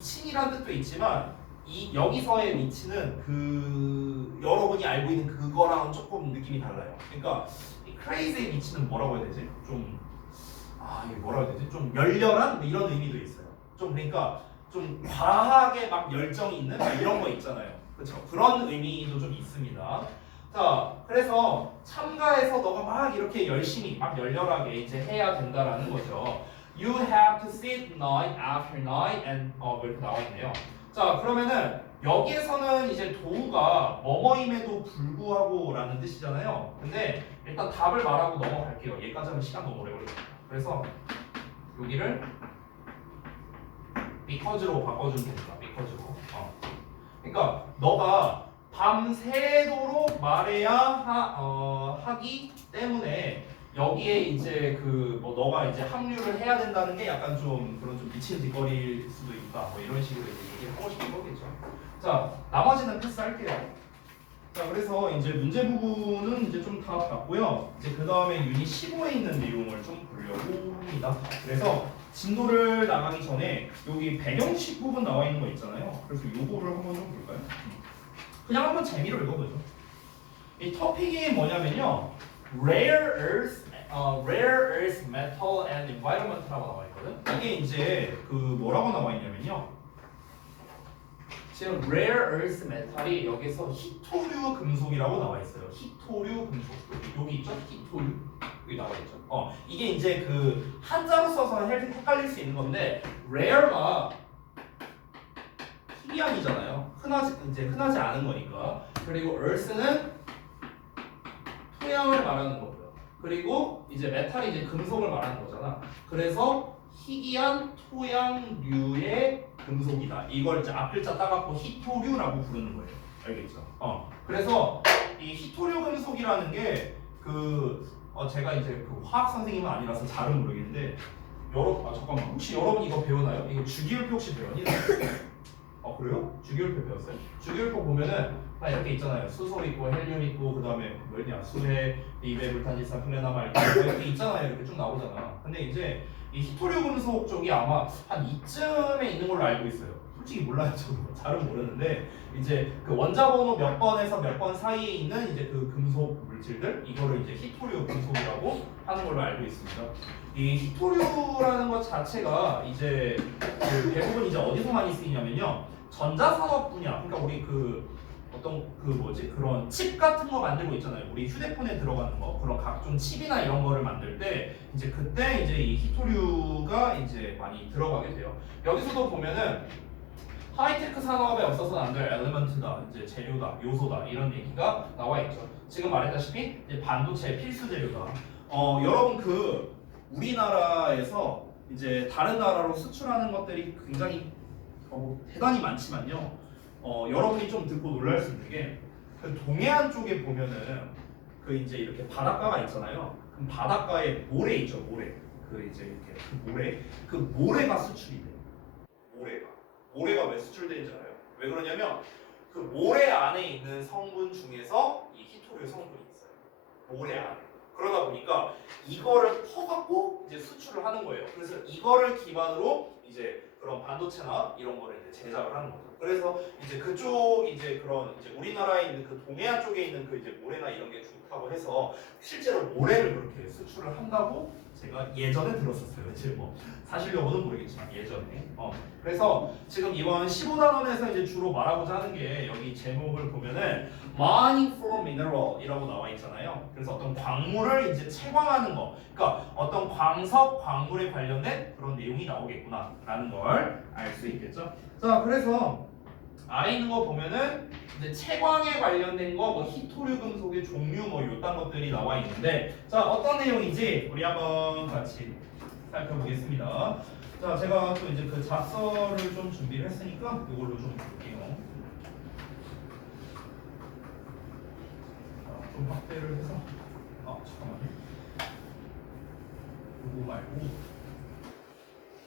미친이라는 뜻도 있지만 이 여기서의 미친은 그 여러분이 알고 있는 그거랑 조금 느낌이 달라요. 그러니까 이 crazy의 미친은 뭐라고 해야 되지? 이게 뭐라고 해야 되지? 좀 열렬한 뭐 이런 의미도 있어요. 좀 그러니까 좀 과하게 막 열정이 있는 막 이런 거 있잖아요. 그렇죠? 그런 의미도 좀 있습니다. 자, 그래서 참가해서 너가 막 이렇게 열심히 막 열렬하게 이제 해야 된다라는 거죠. You have to sit night after night and 이렇게 나와 있네요. 자, 그러면은 여기에서는 이제 도우가 뭐뭐임에도 불구하고라는 뜻이잖아요. 근데 일단 답을 말하고 넘어갈게요. 얘까지 하면 시간 너무 오래 걸립니다. 그래서 여기를 because로 바꿔주면 됩니다. because로. 그러니까 너가 밤새도록 말해야 하기 때문에 여기에 이제 그 뭐 너가 이제 합류를 해야 된다는 게 약간 좀 그런 좀 미친 뒷거리일 수도 있다. 뭐 이런 식으로 이제 얘기를 하고 싶은 거겠죠. 자, 나머지는 패스할게요. 자, 그래서 이제 문제 부분은 이제 좀 다 봤고요. 이제 그 다음에 유닛 15에 있는 내용을 좀 보려고 합니다. 그래서 진도를 나가기 전에 여기 배경식 부분 나와 있는 거 있잖아요. 그래서 요거를 한번 좀 볼까요? 그냥 한번 재미로 읽어보죠. 이 토픽이 뭐냐면요, rare earth metal and environment라고 나와 있거든. 이게 이제 그 뭐라고 나와 있냐면요. 지금 rare earth metal이 여기서 히토류 금속이라고 나와 있어요. 히토류 금속 여기 있죠? 히토류 여기 나와 있죠. 이게 이제 그 한자로 써서 헷갈릴 수 있는 건데 rare가 희귀한이잖아요. 흔하지 않은 거니까. 그리고 earth는 토양을 말하는 거고요. 그리고 이제 메탈이 이제 금속을 말하는 거잖아. 그래서 희귀한 토양류의 금속이다. 이걸 이제 앞글자 따갖고 히토류라고 부르는 거예요. 알겠죠? 그래서 이 히토류 금속이라는 게 제가 이제 그 화학 선생님은 아니라서 잘은 모르겠는데 잠깐만, 혹시 여러분 이거 배우나요? 이거 주기율표 혹시 배웠니? 그래요? 주기율표 배웠어요? 주기율표 보면은 다 이렇게 있잖아요. 수소 있고 헬륨 있고 그 다음에 뭐냐 수해, 리베, 불탄질산, 플레나말 이렇게 있잖아요. 이렇게 쭉 나오잖아. 근데 이제 이 히토류 금속 쪽이 아마 한 이쯤에 있는 걸로 알고 있어요. 솔직히 몰라요. 저도 잘은 모르는데 이제 그 원자 번호 몇 번에서 몇 번 사이에 있는 이제 그 금속 물질들 이거를 이제 히토류 금속이라고 하는 걸로 알고 있습니다. 이 히토류라는 것 자체가 이제 그 대부분 이제 어디서 많이 쓰이냐면요. 전자산업 분야, 그러니까 우리 그런 칩 같은 거 만들고 있잖아요. 우리 휴대폰에 들어가는 거, 그런 각종 칩이나 이런 거를 만들 때 이제 그때 이제 이 히토류가 이제 많이 들어가게 돼요. 여기서도 보면은 하이테크 산업에 없어서는 안 될 엘리먼트다, 이제 재료다, 요소다 이런 얘기가 나와 있죠. 지금 말했다시피 이제 반도체 필수 재료다. 여러분 우리나라에서 이제 다른 나라로 수출하는 것들이 굉장히 대단히 많지만요. 여러분이 좀 듣고 놀랄 수 있는 게 그 동해안 쪽에 보면은 그 이제 이렇게 바닷가가 있잖아요. 그럼 바닷가에 모래 있죠, 모래. 그 모래가 수출이 돼요. 모래가 왜 수출되는지 알아요? 왜 그러냐면 그 모래 안에 있는 성분 중에서 이 히토류 성분이 있어요. 모래 안에. 그러다 보니까 이거를 퍼갖고 이제 수출을 하는 거예요. 그래서 이거를 기반으로 이제 그런 반도체나 이런 거를 이제 제작을 하는 거죠. 그래서 이제 그쪽 이제 그런 이제 우리나라에 있는 그 동해안 쪽에 있는 그 이제 모래나 이런 게 좋다고 해서 실제로 모래를 그렇게 수출을 한다고 제가 예전에 들었었어요. 이제 뭐 사실 여부는 모르겠지만 예전에. 그래서 지금 이번 15단원에서 이제 주로 말하고자 하는 게 여기 제목을 보면은 mining for mineral이라고 나와 있잖아요. 그래서 어떤 광물을 이제 채광하는 거, 그러니까 어떤 광물에 관련된 그런 내용이 나오겠구나라는 걸 알 수 있겠죠. 자, 그래서 아래 있는 거 보면은 이제 채광에 관련된 거, 뭐 히토류 금속의 종류, 뭐 요딴 것들이 나와 있는데, 자 어떤 내용인지 우리 한번 같이 살펴보겠습니다. 자, 제가 또 이제 그 잡서를 좀 준비를 했으니까 이걸로 좀 볼게요. 좀 확대를 해서 잠깐만요. 이거 말고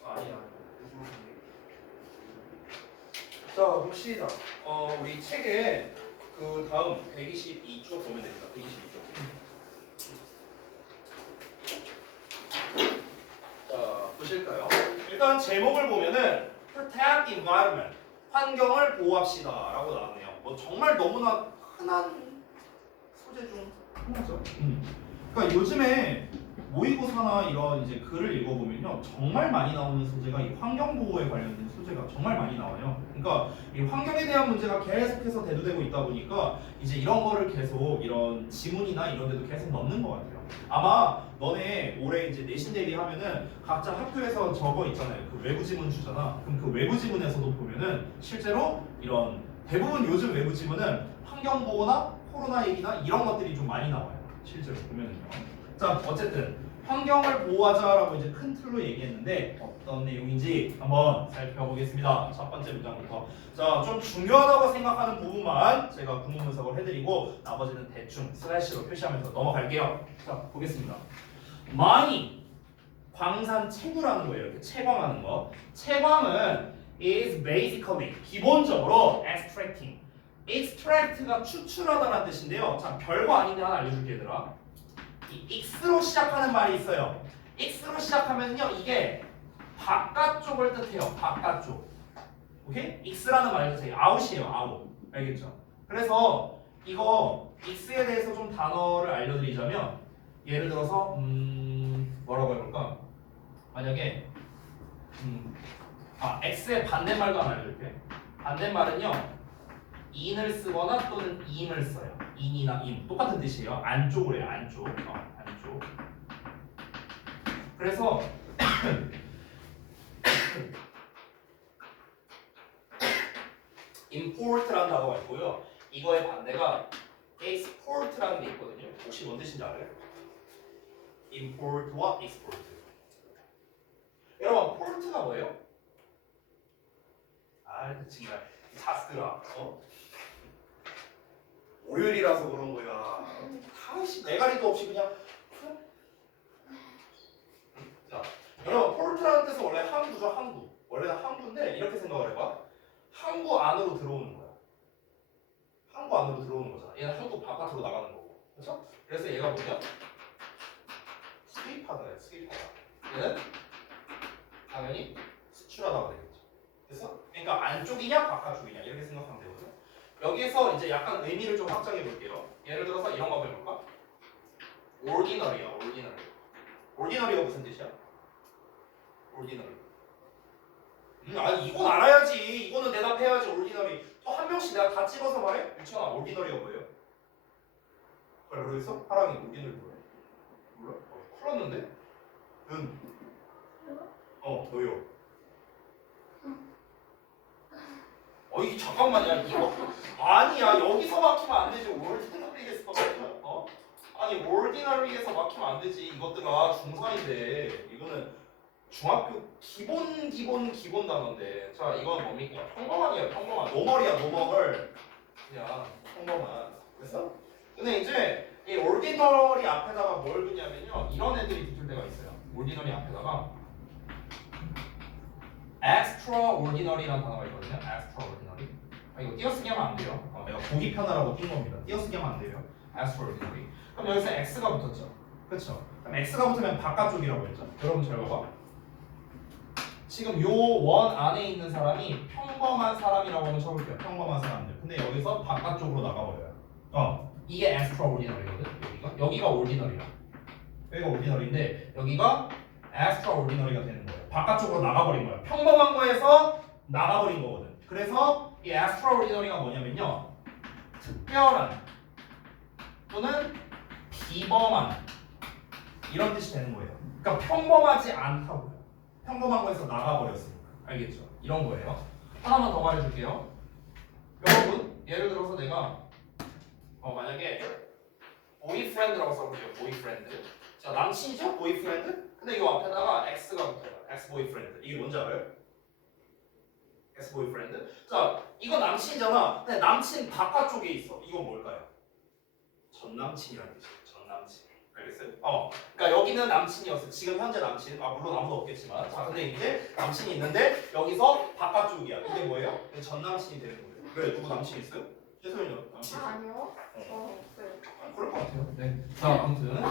아니야. 자, 봅시다. 우리 책에 그 다음 122쪽 보면 됩니다. 122쪽. 자, 보실까요? 일단 제목을 보면은 protect environment. 환경을 보호합시다라고 나왔네요. 뭐 정말 너무나 흔한 소재 중 하나죠. 그러니까 요즘에 모의고사나 이런 이제 글을 읽어보면요, 정말 많이 나오는 소재가 이 환경 보호에 관련된 소재가 정말 많이 나와요. 그러니까 이 환경에 대한 문제가 계속해서 대두되고 있다 보니까 이제 이런 거를 계속 이런 지문이나 이런 데도 계속 넣는 것 같아요. 아마 너네 올해 이제 내신 대비하면은 각자 학교에서 적어 있잖아요. 그 외부 지문 주잖아. 그럼 그 외부 지문에서도 보면은 실제로 이런 대부분 요즘 외부 지문은 환경 보호나 코로나 얘기나 이런 것들이 좀 많이 나와요. 실제로 보면은요. 자, 어쨌든 환경을 보호하자라고 이제 큰 틀로 얘기했는데 어떤 내용인지 한번 살펴보겠습니다. 첫 번째 문장부터. 자, 좀 중요하다고 생각하는 부분만 제가 구문 분석을 해드리고 나머지는 대충 슬래시로 표시하면서 넘어갈게요. 자, 보겠습니다. mining, 광산 채굴하는 거예요. 이렇게 채광하는 거. 채광은 is basically 기본적으로 extracting. extract가 추출하다라는 뜻인데요. 자, 별거 아닌데 하나 알려줄게 얘들아. 이 x로 시작하는 말이 있어요. x로 시작하면요 이게 바깥쪽을 뜻해요. 바깥쪽. 오케이? x라는 말이 뜻해요. 아웃이에요. 아웃. 알겠죠? 그래서 이거 x에 대해서 좀 단어를 알려드리자면 예를 들어서 뭐라고 해볼까? 만약에 x의 반대말도 하나 알려줄게. 반대말은요 in을 쓰거나 또는 im을 써요. in이나 im 똑같은 뜻이에요. 안쪽으로 해요. 안쪽. 안쪽. 그래서 import라는 단어가 있고요. 이거의 반대가 export라는 게 있거든요. 혹시 뭔 뜻인지 알아요? import와 export. 여러분, port가 뭐예요? 정말 자스라. 월요일이라서 그런 거야. 다시 내가리도 없이 그냥. 자, 여러분 폴트라는 뜻은 원래 항구죠, 항구. 원래는 항구인데 이렇게 생각을 해봐. 항구 안으로 들어오는 거야. 항구 안으로 들어오는 거잖아. 얘는 항구 바깥으로 나가는 거고, 그렇죠? 그래서 얘가 뭐냐? 수입하다예요, 수입하다. 얘는 당연히 수출하다가 되겠죠. 그래서 그러니까 안쪽이냐 바깥쪽이냐 이렇게 생각하면 되거든요. 여기에서 이제 약간 의미를 좀 확장해 볼게요. 예를 들어서 이런 거 한번 해볼까? ordinary야, ordinary. ordinary가 무슨 뜻이야? ordinary. 아니 이건 알아야지. 이거는 대답해야지. ordinary. 또 한 명씩 내가 다 찍어서 말해? 유치원아, ordinary가 뭐예요? 그래, 그래서 하랑이 ordinary 뭐야? 몰라? 큰일 났는데? 너요. 이 잠깐만, 야 이거 아니야. 여기서 막히면 안 되지. ordinary에서 아니 ordinary에서 막히면 안 되지. 이것들아 중3인데 이거는 중학교 기본 단어인데. 자, 이건 뭡니까? 평범한이야. 평범한. 노멀이야. 노멀. 그냥 평범한. 그래서 근데 이제 이 ordinary 앞에다가 뭘 두냐면요, 이런 애들이 붙을 때가 있어요. ordinary 앞에다가 extraordinary라는 단어가 있거든요. extraordinary. 이거 띄어쓰기 하면 안 돼요. 내가 보기 편하라고 띈 겁니다. 띄어쓰기 하면 안 돼요. extraordinary. 그럼 여기서 x가 붙었죠. 그렇죠? 그럼 x가 붙으면 바깥쪽이라고 했죠. 여러분 잘 봐봐. 지금 요 원 안에 있는 사람이 평범한 사람이라고 한번 쳐볼게요. 평범한 사람들. 근데 여기서 바깥쪽으로 나가버려요. 이게 extraordinary거든. 여기가 ordinary야. 여기가 ordinary인데 여기가 extraordinary가 되는 거예요. 바깥쪽으로 나가버린 거예요. 평범한 거에서 나가버린 거거든. 그래서 이 extraordinary가 뭐냐면요, 특별한 또는 비범한 이런 뜻이 되는 거예요. 그러니까 평범하지 않다고요. 평범한 거에서 나가버렸으니까. 알겠죠? 이런 거예요. 하나만 더 말해줄게요. 여러분, 예를 들어서 내가 만약에 보이프렌드라고 써볼게요. 보이프렌드. 자, 남친이죠? 보이프렌드? 근데 이 앞에다가 x가 붙어요. 엑스보이프렌드. 이게 뭔지 알아요? 엑스보이프렌드. 자, 이거 남친이잖아. 근데 남친 바깥쪽에 있어. 이건 뭘까요? 전남친이라는 뜻이에요. 전남친. 알겠어요? 그러니까 여기는 남친이었어. 지금 현재 남친. 물론 아무도 없겠지만. 자, 근데 이제 남친이 있는데 여기서 바깥쪽이야. 이게 뭐예요? 전 남친이 되는 거예요. 왜? 누구 남친 있어요? 최소연이 남친 있어요? 아니요. 없어요. 그럴 것 같아요. 네. 자, 아무튼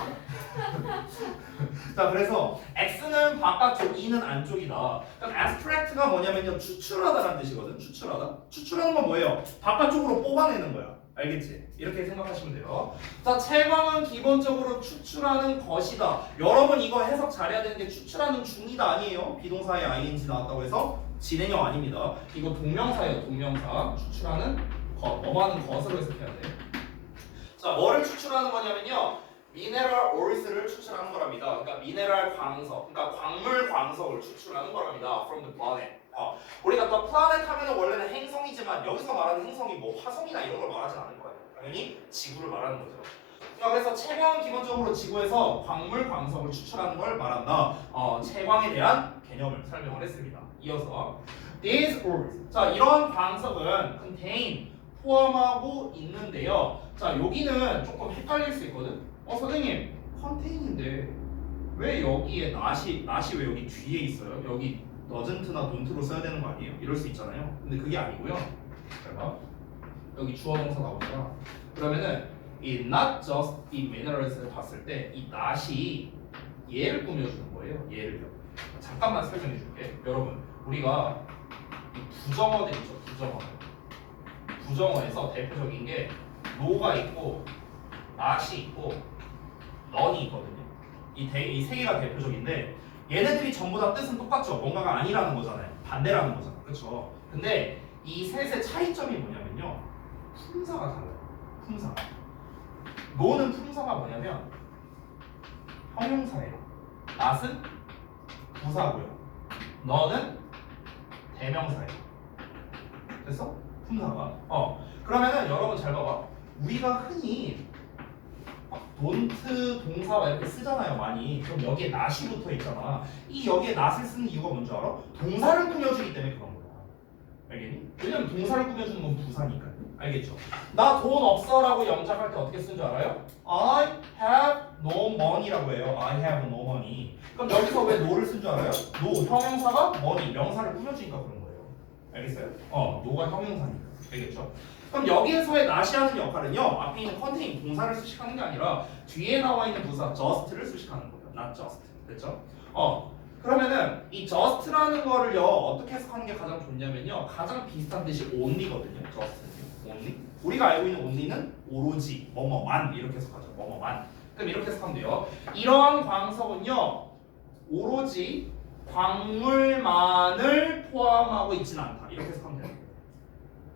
자, 그래서 X는 바깥쪽, E는 안쪽이다. 그럼 abstract가 뭐냐면요, 추출하다라는 뜻이거든. 추출하다. 추출하는 건 뭐예요? 바깥쪽으로 뽑아내는 거야. 알겠지? 이렇게 생각하시면 돼요. 자, 채광은 기본적으로 추출하는 것이다. 여러분 이거 해석 잘해야 되는 게 추출하는 중이다 아니에요? 비동사에 ing 나왔다고 해서 진행형 아닙니다. 이거 동명사예요. 동명사. 추출하는 것. 뭐하는 것으로 해석해야 돼. 자, 뭐를 추출하는 거냐면요. 미네랄 오일스를 추출하는 거랍니다. 그러니까 미네랄 광석, 그러니까 광물 광석을 추출하는 거랍니다. From the planet. 우리가 또 planet 하면은 원래는 행성이지만 여기서 말하는 행성이 뭐 화성이나 이런 걸 말하지 않을 거예요. 당연히 지구를 말하는 거죠. 그래서 채광은 기본적으로 지구에서 광물 광석을 추출하는 걸 말한다. 채광에 대한 개념을 설명을 했습니다. 이어서 these ores. 자, 이런 광석은 contain 포함하고 있는데요. 자, 여기는 조금 헷갈릴 수 있거든. 선생님, contain인데 왜 여기에 not이 왜 여기 뒤에 있어요? 여기 doesn't나 don't로 써야 되는 거 아니에요? 이럴 수 있잖아요. 근데 그게 아니고요. 잘 봐. 여기 주어 동사 나오잖아. 그러면은 이 not just 이 minerals를 봤을 때 이 not이 얘를 꾸며주는 거예요. 얘를요. 잠깐만 설명해 줄게. 여러분, 우리가 이 부정어들 있죠. 부정어. 부정어에서 대표적인 게 no가 있고 not이 있고 none이 있거든요. 이 세 개가 대표적인데 얘네들이 전부 다 뜻은 똑같죠. 뭔가가 아니라는 거잖아요. 반대라는 거잖아. 그렇죠? 근데 이 셋의 차이점이 뭐냐면요. 품사가 달라요. 품사. no는 품사가 뭐냐면 형용사예요. not은 부사고요. 너는 대명사예요. 됐어? 품사가. 그러면은 여러분 잘 봐봐. 우리가 흔히 don't 동사와 이렇게 쓰잖아요, 많이. 그럼 여기에 not이 붙어 있잖아. 이 여기에 not을 쓰는 이유가 뭔지 알아? 동사를 꾸며주기 때문에 그런 거야. 알겠니? 왜냐면 동사를 꾸며주는 건 부사니까. 알겠죠? 나 돈 없어라고 영작할 때 어떻게 쓴 줄 알아요? I have no money라고 해요. I have no money. 그럼 여기서 왜 no를 쓴 줄 알아요? no 형용사가 money 명사를 꾸며주니까 그런 거예요. 알겠어요? no가 형용사니까. 알겠죠? 그럼 여기에서의 not이 하는 역할은요. 앞에 있는 contain 동사를 수식하는 게 아니라 뒤에 나와 있는 부사 just를 수식하는 거예요. not just. 됐죠? 그러면은 이 just라는 거를요. 어떻게 해석하는 게 가장 좋냐면요. 가장 비슷한 뜻이 only거든요. just는 only. 우리가 알고 있는 only는 오로지, 뭐뭐만 이렇게 해석하죠. 뭐뭐만. 그럼 이렇게 해석하면 돼요. 이러한 광석은요. 오로지 광물만을 포함하고 있지는 않다. 이렇게 해석하면 돼요.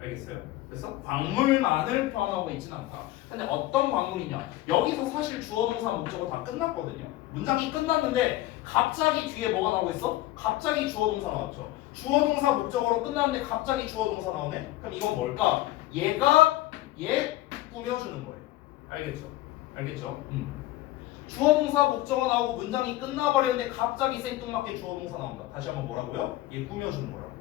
알겠어요? 그래서 광물만을 포함하고 있지는 않다. 근데 어떤 광물이냐? 여기서 사실 주어 동사 목적어 다 끝났거든요. 문장이 끝났는데 갑자기 뒤에 뭐가 나오고 있어? 갑자기 주어 동사 나왔죠. 주어 동사 목적어로 끝났는데 갑자기 주어 동사 나오네? 그럼 이건 뭘까? 얘가 얘 꾸며주는 거예요. 알겠죠? 알겠죠? 주어 동사 목적어 나오고 문장이 끝나버렸는데 갑자기 생뚱맞게 주어 동사 나온다. 다시 한번 뭐라고요? 얘 꾸며주는 거라고.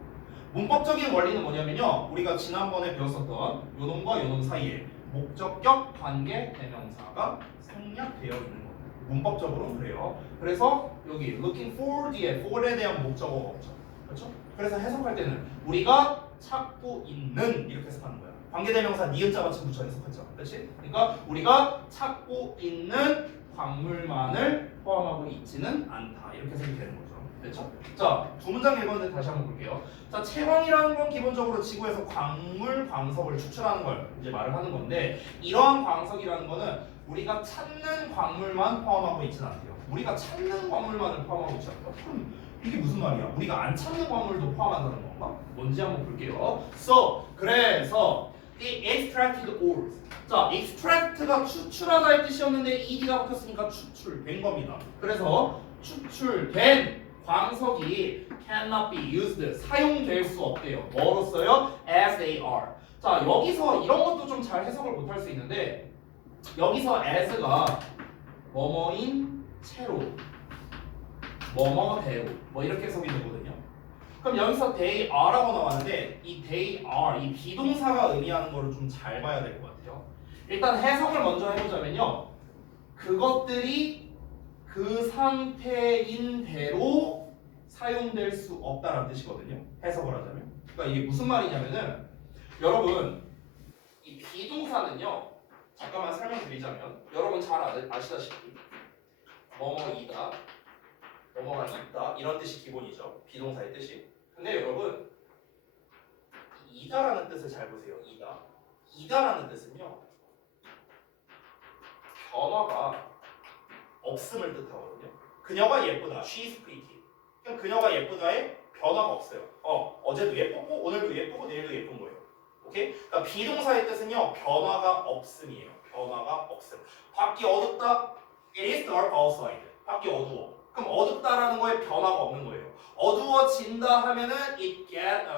문법적인 원리는 뭐냐면요. 우리가 지난번에 배웠었던 요놈과 요놈 사이에 목적격 관계 대명사가 생략되어 있는 거예요. 문법적으로는 그래요. 그래서 여기 looking for 뒤에 for에 대한 목적어가 없죠. 그렇죠? 그래서 해석할 때는 우리가 찾고 있는 이렇게 해석하는 거야. 관계대명사 니은자 받침 붙여 해석했죠. 그렇지? 그러니까 우리가 찾고 있는 광물만을 포함하고 있지는 않다. 이렇게 해석이 되는 거죠. 됐죠? 자, 두 문장 읽었는데 다시 한번 볼게요. 자, 채광이라는 건 기본적으로 지구에서 광물, 광석을 추출하는 걸 이제 말을 하는 건데 이러한 광석이라는 거는 우리가 찾는 광물만 포함하고 있지는 않대요. 우리가 찾는 광물만을 포함하고 있지 않다. 그럼 이게 무슨 말이야? 우리가 안 찾는 광물도 포함한다는 건가? 뭔지 한번 볼게요. 그래서 the extracted ores. 자, extract가 추출하다의 뜻이었는데 ed가 붙었으니까 추출된 겁니다. 그래서 추출된 광석이 cannot be used. 사용될 수 없대요. 뭐로써요? As they are. 자, 여기서 이런 것도 좀 잘 해석을 못할 수 있는데 여기서 as가 뭐뭐인 채로 뭐뭐대로 뭐 이렇게 해석이 되거든요. 그럼 여기서 they are라고 나왔는데 이 they are 이 비동사가 의미하는 거를 좀 잘 봐야 될 것 같아요. 일단 해석을 먼저 해보자면요. 그것들이 그 상태인 대로 사용될 수 없다라는 뜻이거든요. 해석을 하자면. 그러니까 이게 무슨 말이냐면은 여러분 이 비동사는요. 잠깐만 설명드리자면 여러분 잘 아시다시피 뭐뭐이다, 뭐뭐가 있다 이런 뜻이 기본이죠. 비동사의 뜻이. 근데 여러분 이다라는 뜻을 잘 보세요. 이다라는 뜻은요 변화가 없음을 뜻하거든요. 그녀가 예쁘다. She is pretty. 그럼 그녀가 예쁘다에 변화가 없어요. 어제도 예쁘고 오늘도 예쁘고 내일도 예쁜 거예요. 오케이? 그러니까 비동사의 뜻은요 변화가 없음이에요. 변화가 없음. 밖이 어둡다. It is dark outside. 밖이 어두워. 그럼 어둡다라는 거에 변화가 없는 거예요. 어두워진다 하면은 it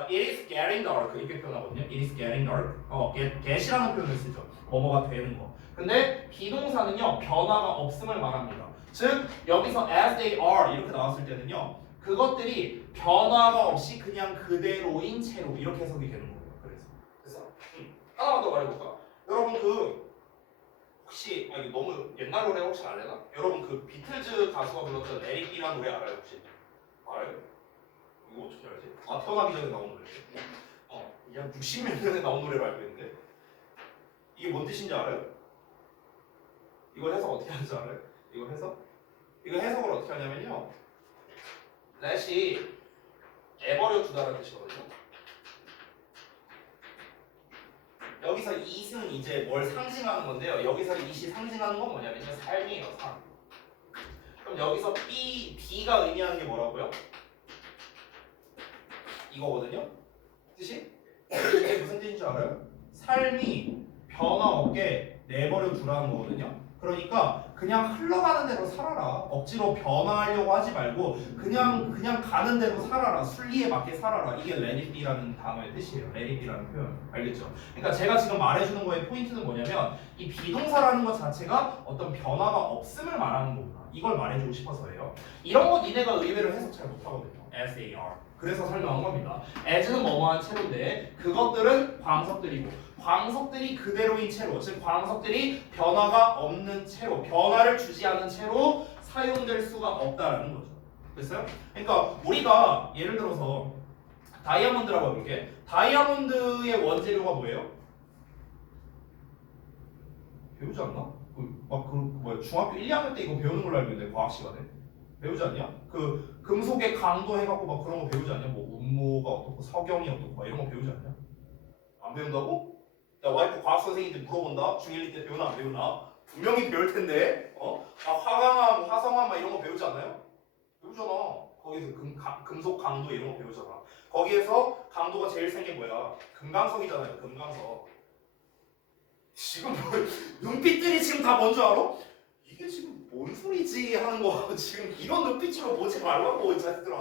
is getting dark 이렇게 표현하거든요. It is getting dark. get이라는 표현을 쓰죠. 뭐뭐가 되는 거. 근데 비동사는요 변화가 없음을 말합니다. 즉 여기서 as they are 이렇게 나왔을 때는요 그것들이 변화가 없이 그냥 그대로인 채로 이렇게 해석이 되는 거예요. 그래서 하나만 더 말해볼까? 여러분 혹시 이거 너무 옛날 노래 혹시 알려나? 여러분 비틀즈 가수가 불렀던 Let It Be라는 노래 알아요 혹시? 알아요? 이거 어떻게 알지? 태어나기 전에 나온 노래인데 한 60몇 년에 나온 노래로 알고 있는데 이게 뭔 뜻인지 알아요? 이걸 해석 어떻게 하는지 알아요? 이거 해석을 어떻게 하냐면요 let이 내버려 두다라는 뜻이거든요. 여기서 it은 이제 뭘 상징하는 건데요. 여기서 it이 상징하는 건 뭐냐면요 삶이에요. 삶. 그럼 여기서 B가 의미하는 게 뭐라고요? 이거거든요. 뜻이? 이게 무슨 뜻인 줄 알아요? 삶이 변화 없게 내버려 두라는 거거든요. 그러니까 그냥 흘러가는 대로 살아라. 억지로 변화하려고 하지 말고 그냥 가는 대로 살아라. 순리에 맞게 살아라. 이게 let it be라는 단어의 뜻이에요. let it be라는 표현. 알겠죠? 그러니까 제가 지금 말해주는 거의 포인트는 뭐냐면 이 비동사라는 것 자체가 어떤 변화가 없음을 말하는 거구나. 이걸 말해주고 싶어서예요. 이런 거 니네가 의외로 해석 잘 못하거든요. as they are. 그래서 설명한 겁니다. as는 뭐뭐한 채로인데 그것들은 광석들이고 광석들이 그대로인 채로, 즉 광석들이 변화가 없는 채로, 변화를 주지 않은 채로 사용될 수가 없다라는 거죠. 됐어요? 그러니까 우리가 예를 들어서 다이아몬드라고 해볼게. 다이아몬드의 원재료가 뭐예요? 배우지 않나? 뭐야 중학교 1, 2학년 때 이거 배우는 걸로 알고 있는데 과학 시간에 배우지 않냐? 금속의 강도 해갖고 막 그런 거 배우지 않냐? 뭐 음모가 어떻고 석영이 어떻고 막 이런 거 배우지 않냐? 안 배운다고? 야 와이프 과학 선생님한테 물어본다. 중1 때 배우나 안 배우나? 분명히 배울 텐데. 화강암, 화성암 막 이런 거 배우지 않나요? 배우잖아. 거기서 금속 강도 이런 거 배우잖아. 거기에서 강도가 제일 센 게 뭐야? 금강석이잖아요. 금강석. 지금 눈빛들이 지금 다 뭔 줄 알아? 이게 지금 뭔 소리지 하는 거 지금 이런 눈빛으로 보지 말라고 이 자식들아.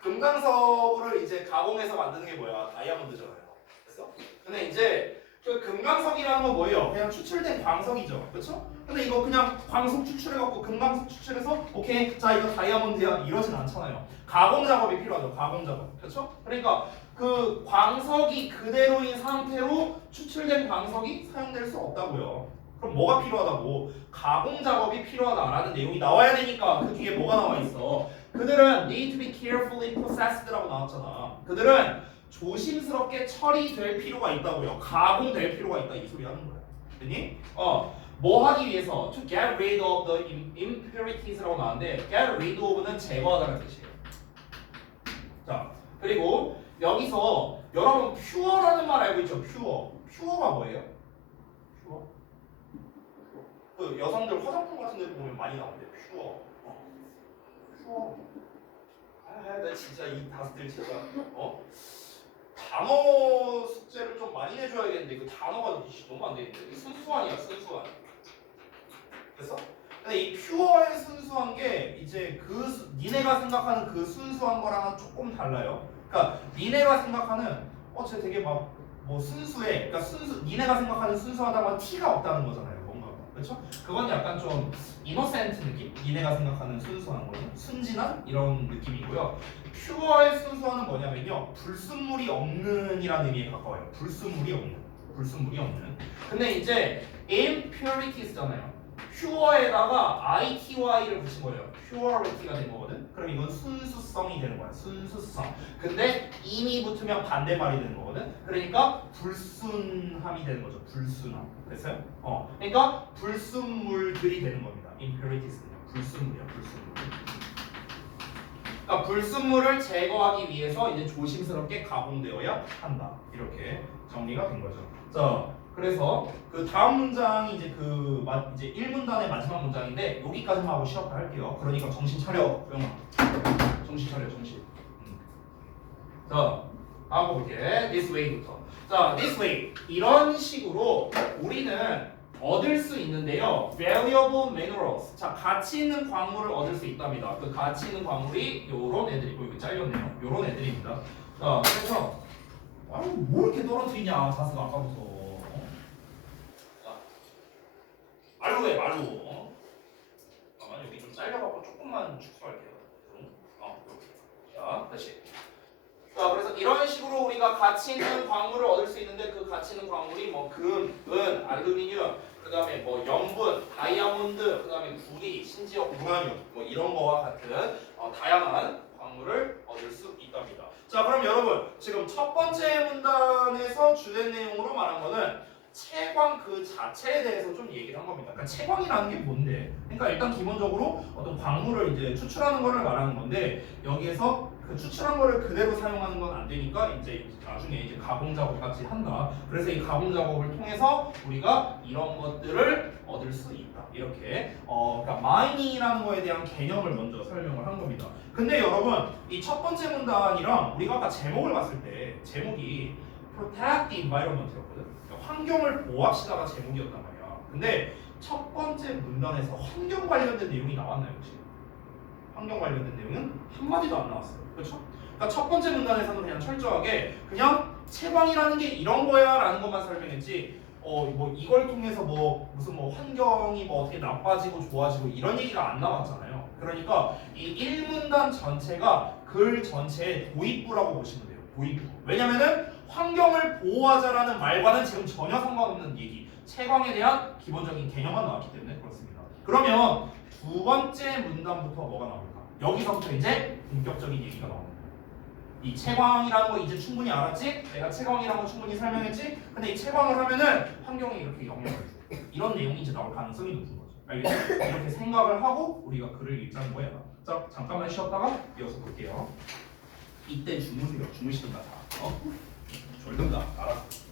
금강석을 이제 가공해서 만드는 게 뭐야? 다이아몬드잖아요. 됐어? 근데 이제 그 금강석이라는 건 뭐예요? 그냥 추출된 광석이죠. 그렇죠? 근데 이거 그냥 광석 추출해갖고 금강석 추출해서 오케이 자 이거 다이아몬드야 이러진 않잖아요. 가공 작업이 필요하죠. 가공 작업. 그렇죠? 그러니까 그 광석이 그대로인 상태로 추출된 광석이 사용될 수 없다고요. 그럼 뭐가 필요하다고? 가공 작업이 필요하다라는 내용이 나와야 되니까 그 뒤에 뭐가 나와 있어? 그들은 need to be carefully processed라고 나왔잖아. 그들은 조심스럽게 처리될 필요가 있다고요. 가공될 필요가 있다 이 소리 하는 거야. 됐니? 뭐 하기 위해서 to get rid of the impurities라고 나왔는데 get rid of는 제거하다는 뜻이에요. 자 그리고 여기서 여러분 pure라는 말 알고 있죠? pure가 뭐예요? 그 여성들 화장품 같은 데 보면 많이 나오는데 pure. 나 진짜 이 다섯들 진짜 단어 숙제를 좀 많이 내줘야겠는데 그 단어가 너무 안 되는데 순수한이야 순수한. 그래서 근데 이 퓨어의 순수한 게 이제 니네가 생각하는 그 순수한 거랑은 조금 달라요. 그러니까 니네가 생각하는 쟤 되게 막 뭐 순수해. 그러니까 니네가 생각하는 순수하다고 티가 없다는 거잖아요. 뭔가 그렇죠? 그건 약간 좀 이노센트 느낌? 니네가 생각하는 순수한 거는 순진한 이런 느낌이고요. 퓨어의 순수한은 뭐냐면요 불순물이 없는이라는 의미에 가까워요. 불순물이 없는. 근데 이제 impurities잖아요. 퓨어에다가 ity를 붙인 거예요. purity가 된 거거든. 그럼 이건 순수성이 되는 거야. 순수성. 근데 임이 붙으면 반대말이 되는 거거든. 그러니까 불순함이 되는 거죠. 불순함. 됐어요? 그러니까 불순물들이 되는 겁니다. impurities. 불순물이야. 불순물. 그러니까 불순물을 제거하기 위해서 이제 조심스럽게 가공되어야 한다. 이렇게 정리가 된 거죠. 자, 그래서 그 다음 문장이 이제 이제 1문단의 마지막 문장인데 여기까지만 하고 시작을 할게요. 그러니까 정신 차려, 조영아. 정신 차려, 정신. 자, 다음 볼게. This way부터. 자, this way. 이런 식으로 우리는 얻을 수 있는데요. valuable minerals. 자, 가치 있는 광물을 얻을 수 있답니다. 그 가치 있는 광물이 요런 애들이고, 이거 잘렸네요. 요런 애들입니다. 자, 그래서 뭐 이렇게 떨어뜨리냐, 자스가 아까부터. 자, 말로 해, 말로. 잠깐만, 여기 좀 잘려갖고 조금만 축소할게요. 이렇게. 자, 다시. 자, 그래서 이런 식으로 우리가 가치 있는 광물을 얻을 수 있는데 그 가치 있는 광물이 뭐 금, 은, 알루미늄, 그다음에 뭐 염분, 다이아몬드, 그다음에 구리, 심지어 우라늄 뭐 이런 거와 같은 다양한 광물을 얻을 수 있답니다. 자, 그럼 여러분 지금 첫 번째 문단에서 주된 내용으로 말한 거는 채광 그 자체에 대해서 좀 얘기를 한 겁니다. 그러니까 채광이라는 게 뭔데? 그러니까 일단 기본적으로 어떤 광물을 이제 추출하는 거를 말하는 건데 여기에서 그 추출한 거를 그대로 사용하는 건 안 되니까 이제 나중에 이제 가공 작업까지 한다. 그래서 이 가공 작업을 통해서 우리가 이런 것들을 얻을 수 있다. 이렇게 그러니까 마이닝이라는 거에 대한 개념을 먼저 설명을 한 겁니다. 근데 여러분 이 첫 번째 문단이랑 우리가 아까 제목을 봤을 때 제목이 Protect the Environment였거든. 그러니까 환경을 보호합시다가 제목이었단 말이야. 근데 첫 번째 문단에서 환경 관련된 내용이 나왔나요 혹시? 환경 관련된 내용은 한마디도 안 나왔어요. 그렇죠? 그러니까 첫 번째 문단에서는 그냥 철저하게 그냥 채광이라는 게 이런 거야 라는 것만 설명했지 뭐 이걸 통해서 뭐 무슨 뭐 환경이 뭐 어떻게 나빠지고 좋아지고 이런 얘기가 안 나왔잖아요. 그러니까 이 1문단 전체가 글 전체의 도입부라고 보시면 돼요. 도입부. 왜냐면은 환경을 보호하자라는 말과는 지금 전혀 상관없는 얘기. 채광에 대한 기본적인 개념만 나왔기 때문에 그렇습니다. 그러면 두 번째 문단부터 뭐가 나올까? 여기서부터 이제 본격적인 얘기가 나옵니다. 이 채광이라는 거 이제 충분히 알았지? 내가 채광이라는 거 충분히 설명했지? 근데 이 채광을 하면은 환경에 이렇게 영향을 줘. 이런 내용이 이제 나올 가능성이 높은 거죠. 알겠죠? 이렇게 생각을 하고 우리가 글을 읽자는 거야. 자, 잠깐만 쉬었다가 이어서 볼게요. 이때 주무세요. 주무시든가 다. 졸든가. 알았어.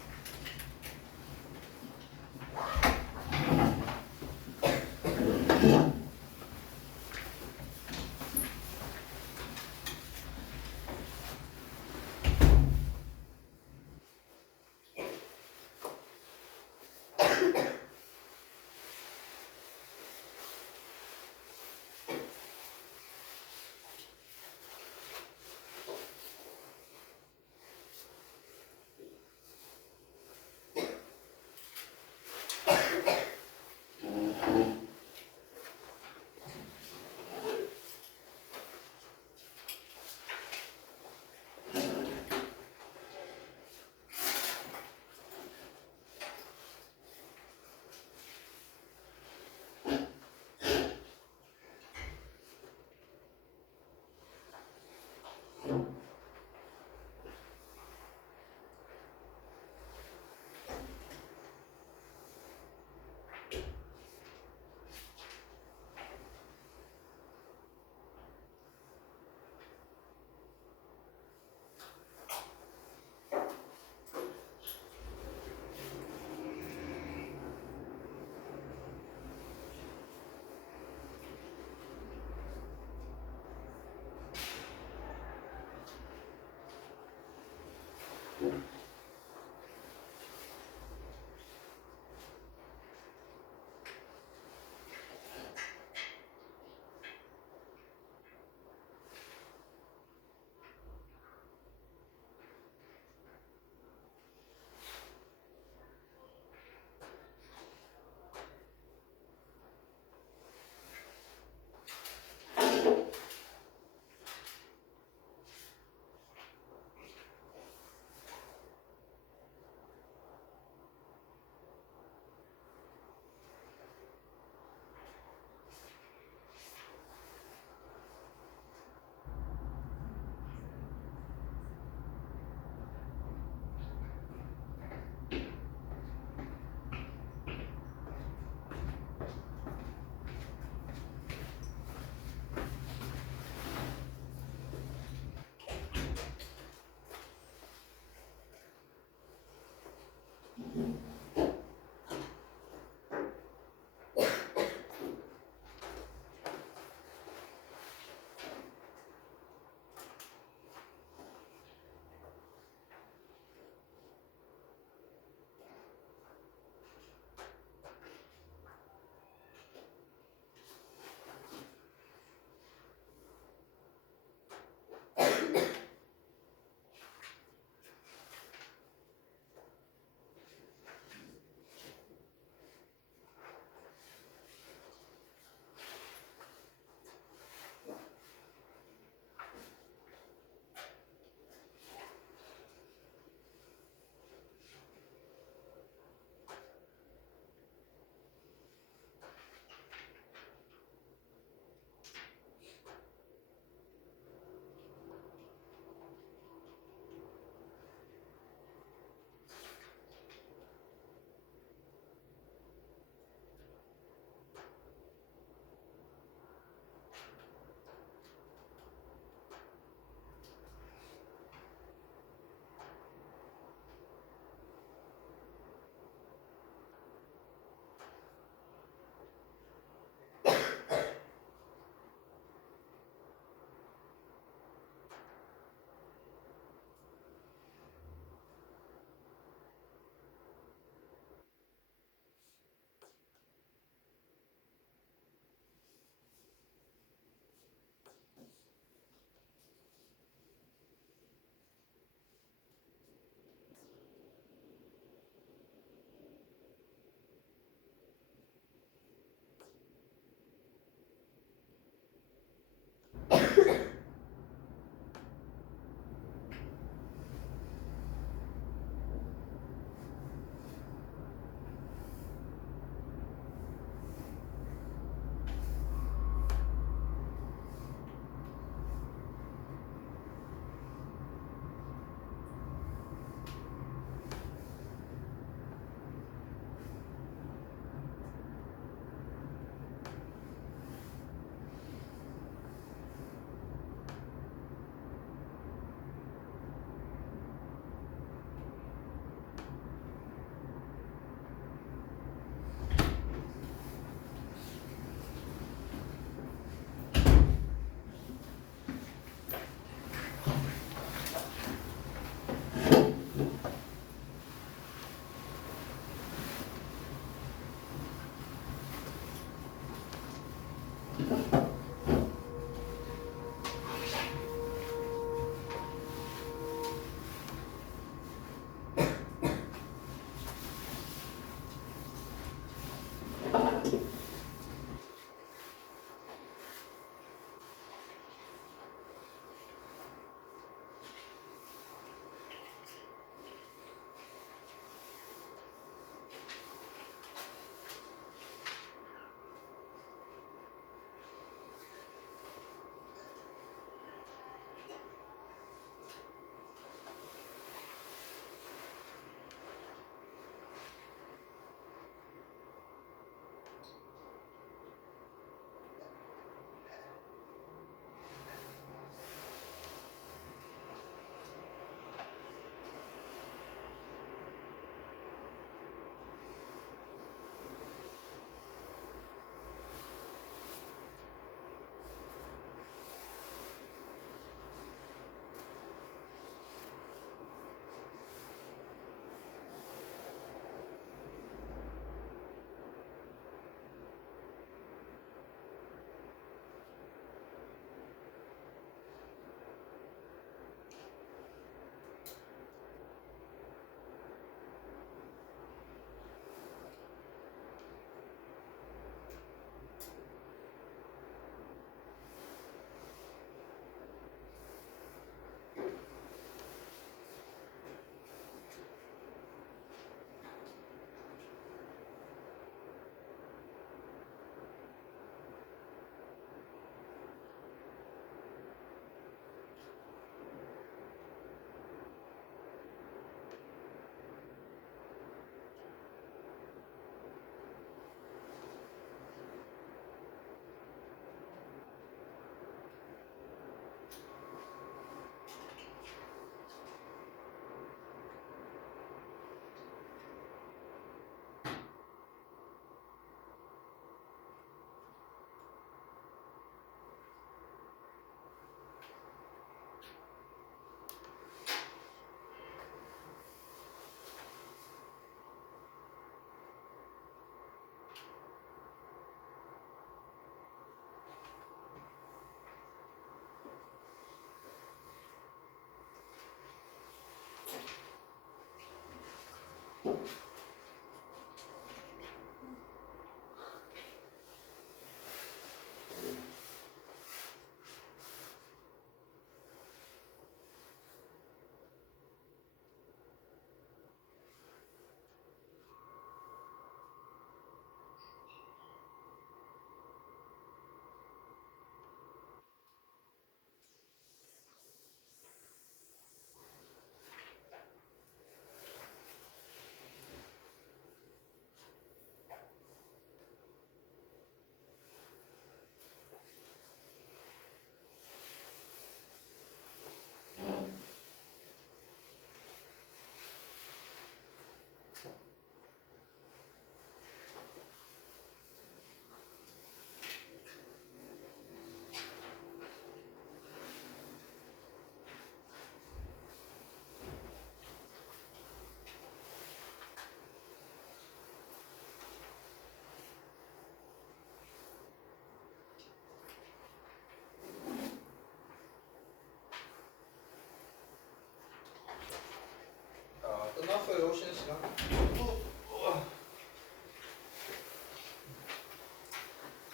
거예요. 쉬는 시간.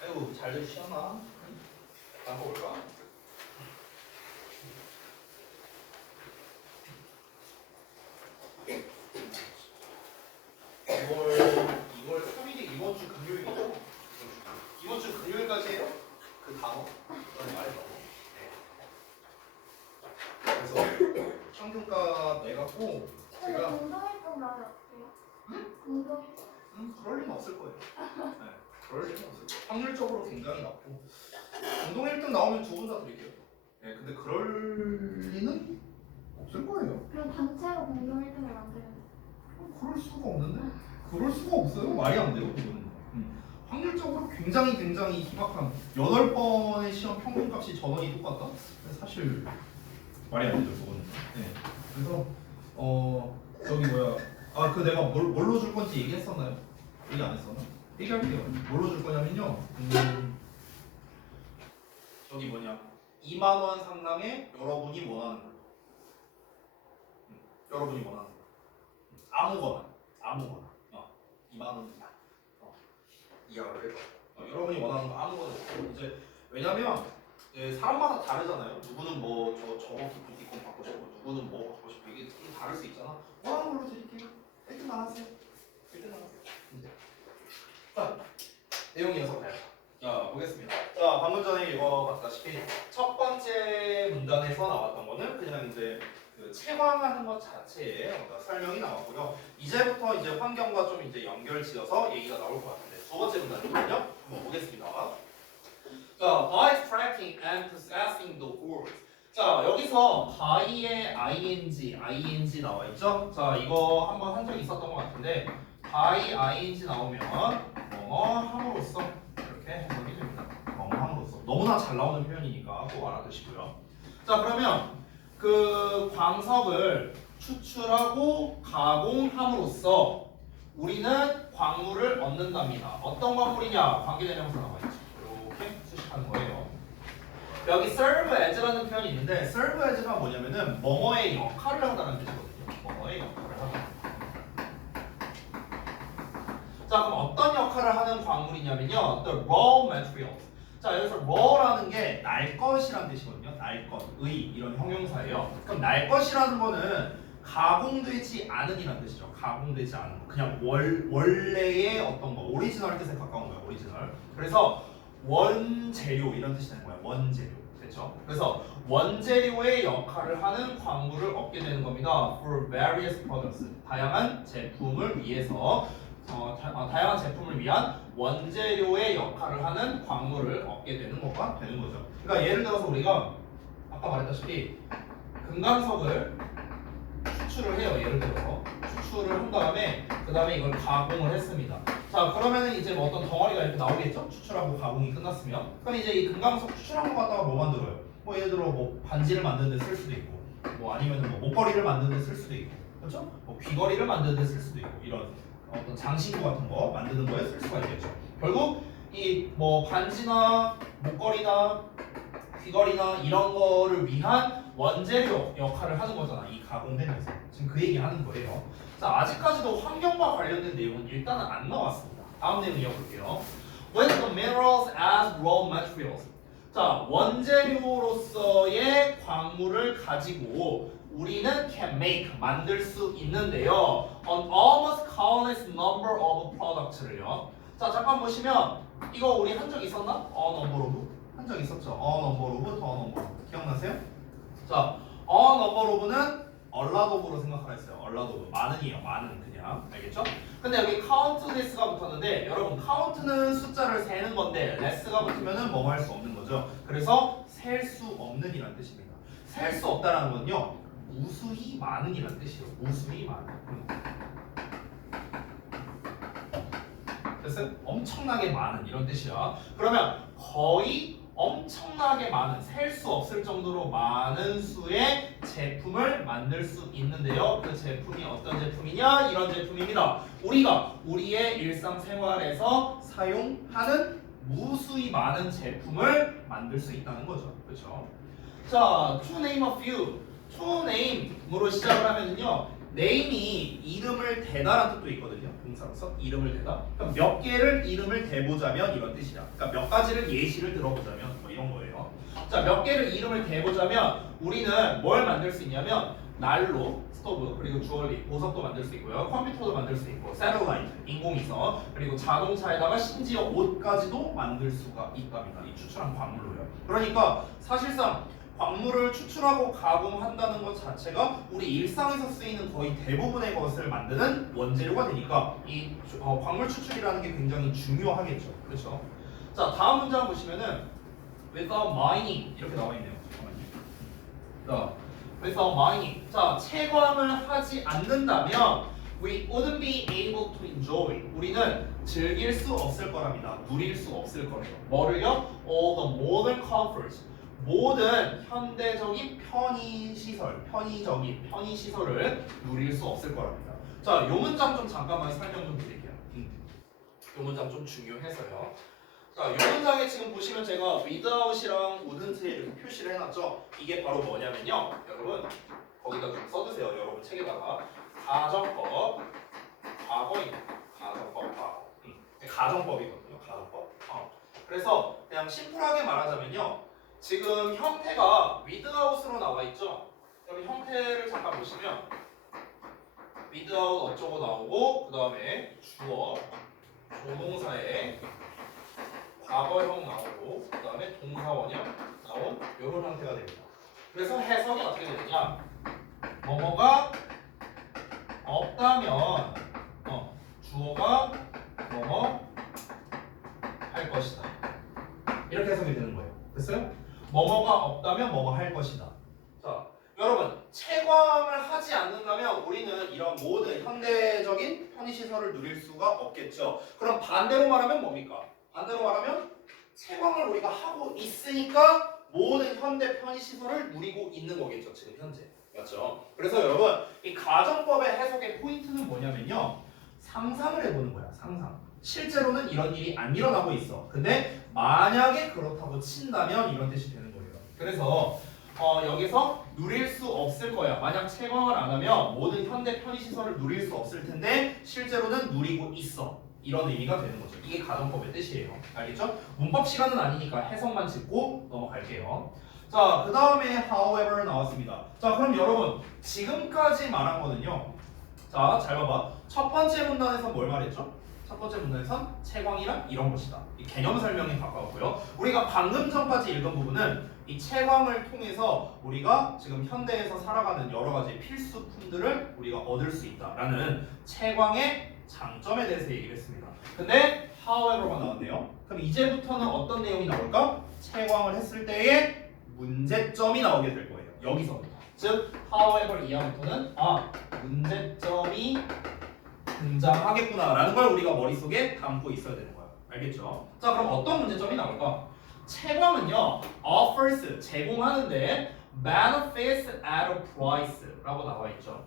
아이고 잘들 쉬었나? 안 먹을까? 이걸 3일이 이번 주 금요일이죠? 이번 주 금요일까지 해요? 그 단어 말해봐. 그래서 평균값 내갖고 제가 운동활동 나면 어때요? 운동 그럴 리는 없을 거예요. 네, 그럴 리는 없을 거예요. 확률적으로 굉장히 낮고 운동 1등 나오면 두 분 다 드릴게요. 네, 근데 그럴 리는 없을 거예요. 그럼 단체로 공동 1등을 만드는 그럴 수가 없는데? 그럴 수가 없어요. 말이 안 돼요. 그거는. 확률적으로 굉장히 희박한 8번의 시험 평균값이 전원이 똑같다? 사실 말이 안 되죠. 그거는. 네. 그래서 저기 뭐야 그 내가 뭘로 줄 건지 얘기했었나요? 얘기 안 했었나? 얘기할게요. 뭘로 줄 거냐면요. 저기 뭐냐 2만 원 상당의 여러분이 원하는 거. 여러분이 원하는 거. 아무거나 2만 원 이하를 여러분이 원하는 거 아무거나 이제 왜냐면 사람마다 다르잖아요. 누구는 뭐 저거 기프티콘 받고 싶고 누구는 뭐 받고 싶고 이게 다를 수 있잖아. 원하는 걸로 드릴게요. 1등 나가세요. 1등 나가세요. 자 내용 이어서 봐요. 자 보겠습니다. 자 방금 전에 읽어봤다시피 첫 번째 문단에서 나왔던 거는 그냥 이제 그 채광하는 것 자체에 설명이 나왔고요. 이제부터 이제 환경과 좀 이제 연결지어서 얘기가 나올 것 같은데 두 번째 문단이거든요. 한번 보겠습니다. 자, by extracting and processing the words. 자, 여기서 by의 ing 나와 있죠? 자, 이거 한번 한 적이 있었던 것 같은데 by ing 나오면 함으로써 이렇게 해석이 됩니다. 함으로써 너무나 잘 나오는 표현이니까 꼭 알아두시고요. 자, 그러면 그 광석을 추출하고 가공함으로써 우리는 광물을 얻는답니다. 어떤 광물이냐? 관계대명사 나와 있죠. 이렇게 수식하는 거예요. 여기 serve as라는 표현이 있는데 serve as가 뭐냐면은 뭐뭐의 역할을 한다는 뜻이거든요. 뭐뭐의 역할을 하다. 자, 그럼 어떤 역할을 하는 광물이냐면요. The raw materials. 자, 여기서 raw라는 게 날 것이라는 뜻이거든요. 날 것, 의 이런 형용사예요. 그럼 날 것이라는 거는 가공되지 않은이라는 뜻이죠. 가공되지 않은 거. 그냥 원래의 어떤 거, 오리지널 뜻에 가까운 거예요. 오리지널. 그래서 원재료 이런 뜻이 되는 거예요. 원재료. 됐죠? 그래서 원재료의 역할을 하는 광물을 얻게 되는 겁니다. For various products. 다양한 제품을 위해서 다양한 제품을 위한 원재료의 역할을 하는 광물을 얻게 되는 것과 되는 거죠. 그러니까 예를 들어서 우리가 아까 말했다시피 금강석을 추출을 해요. 예를 들어서 추출을 한 다음에 그 다음에 이걸 가공을 했습니다. 자 그러면은 이제 뭐 어떤 덩어리가 이렇게 나오겠죠? 추출하고 가공이 끝났으면 그럼 이제 이 금강석 추출한 거 갖다가 뭐 만들어요? 뭐 예를 들어 뭐 반지를 만드는 데 쓸 수도 있고 뭐 아니면 뭐 목걸이를 만드는 데 쓸 수도 있고 그렇죠? 뭐 귀걸이를 만드는 데 쓸 수도 있고 이런 어떤 장신구 같은 거 만드는 거에 쓸 수가 있겠죠. 결국 이 뭐 반지나 목걸이나 귀걸이나 이런 거를 위한 원재료 역할을 하는 거잖아. 이 가공되면서 지금 그 얘기 하는 거예요. 자 아직까지도 환경과 관련된 내용은 일단은 안 나왔습니다. 다음 내용 이어볼게요. With the minerals as raw materials. 자 원재료로서의 광물을 가지고 우리는 can make 만들 수 있는데요. An almost countless number of products를요. 자 잠깐 보시면 이거 우리 한 적 있었나? number of 한 적 있었죠. number of, the number of 기억나세요? 자 number of는 a lot of로 생각하라 했어요. a lot of 많은이에요. 많은 그냥 알겠죠? 근데 여기 count less가 붙었는데 여러분 count는 숫자를 세는 건데 less가 붙으면은 뭐 할 수 없는 거죠. 그래서 셀 수 없는 이란 뜻입니다. 셀 수 없다라는 건요. 무수히 많은 이란 뜻이에요. 무수히 많은. 됐어요? 엄청나게 많은 이런 뜻이야. 그러면 거의 엄청나게 많은 셀 수 없을 정도로 많은 수의 제품을 만들 수 있는데요. 그 제품이 어떤 제품이냐? 이런 제품입니다. 우리가 우리의 일상생활에서 사용하는 무수히 많은 제품을 만들 수 있다는 거죠. 그렇죠? 자, to name a few. to name으로 시작을 하면은요. name이 이름을 대다라는 뜻도 있거든요. 동사로서 이름을 대다. 그럼 몇 개를 이름을 대보자면 이런 뜻이야. 그러니까 몇 가지를 예시를 들어보자면 뭐 이런 거예요. 자, 몇 개를 이름을 대보자면 우리는 뭘 만들 수 있냐면 난로, 스토브, 그리고 주얼리, 보석도 만들 수 있고요. 컴퓨터도 만들 수 있고, 새틀라이트, 인공위성, 그리고 자동차에다가 심지어 옷까지도 만들 수가 있답니다. 이 추출한 광물로요. 그러니까 사실상 광물을 추출하고 가공한다는 것 자체가 우리 일상에서 쓰이는 거의 대부분의 것을 만드는 원재료가 되니까 이 광물 추출이라는 게 굉장히 중요하겠죠. 그렇죠? 자, 다음 문장 보시면은 without mining 이렇게 나와 있네요. 잠깐만요. 자, without mining. 자, 채광을 하지 않는다면 we wouldn't be able to enjoy. 우리는 즐길 수 없을 거랍니다. 누릴 수 없을 거래요. 뭐를요? All the modern comforts. 모든 현대적인 편의시설, 편의적인 편의시설을 누릴 수 없을 거랍니다. 자, 요 문장 좀 잠깐만 설명 좀 드릴게요. 요 문장 좀 중요해서요. 자, 요 문장에 지금 보시면 제가 without이랑 wouldn't 이렇게 표시를 해놨죠. 이게 바로 뭐냐면요. 여러분, 거기다 좀 써두세요. 여러분 책에다가. 가정법, 과거입니다. 가정법, 과거. 가정법이거든요. 가정법. 그래서 그냥 심플하게 말하자면요. 지금 형태가 without으로 나와 있죠. 그럼 형태를 잠깐 보시면 without 어쩌고 나오고 그 다음에 주어, 조동사에 과거형 나오고 그 다음에 동사원형 나온 이런 형태가 됩니다. 그래서 해석이 어떻게 되느냐? 뭐뭐가 없다면 주어가 뭐뭐 할 것이다. 이렇게 해석이 되는 거예요. 됐어요? 뭐뭐가 없다면 뭐뭐 할 것이다. 자, 여러분 채광을 하지 않는다면 우리는 이런 모든 현대적인 편의시설을 누릴 수가 없겠죠. 그럼 반대로 말하면 뭡니까? 반대로 말하면 채광을 우리가 하고 있으니까 모든 현대 편의시설을 누리고 있는 거겠죠. 지금 현재. 맞죠? 그래서 여러분 이 가정법의 해석의 포인트는 뭐냐면요. 상상을 해보는 거야. 상상. 실제로는 이런 일이 안 일어나고 있어. 근데 만약에 그렇다고 친다면 이런 뜻이 되는 거예요. 그래서 여기서 누릴 수 없을 거야. 만약 채광을 안 하면 모든 현대 편의시설을 누릴 수 없을 텐데 실제로는 누리고 있어. 이런 의미가 되는 거죠. 이게 가정법의 뜻이에요. 알겠죠? 문법 시간은 아니니까 해석만 짚고 넘어갈게요. 자, 그 다음에 however 나왔습니다. 자, 그럼 여러분 지금까지 말한 거는요. 자, 잘 봐봐. 첫 번째 문단에서 뭘 말했죠? 첫 번째 문단에선 채광이란 이런 것이다. 이 개념 설명에 가까웠고요. 우리가 방금 전까지 읽은 부분은 이 채광을 통해서 우리가 지금 현대에서 살아가는 여러 가지 필수품들을 우리가 얻을 수 있다라는 채광의 장점에 대해서 얘기를 했습니다. 근데 however가 나왔네요. 그럼 이제부터는 어떤 내용이 나올까? 채광을 했을 때의 문제점이 나오게 될 거예요. 여기서부터. 즉 however 이하부터는 문제점이 등장하겠구나라는 걸 우리가 머릿속에 담고 있어야 되는 거야. 알겠죠? 자, 그럼 어떤 문제점이 나올까? 채광은요, offers 제공하는데 benefits at a price라고 나와 있죠.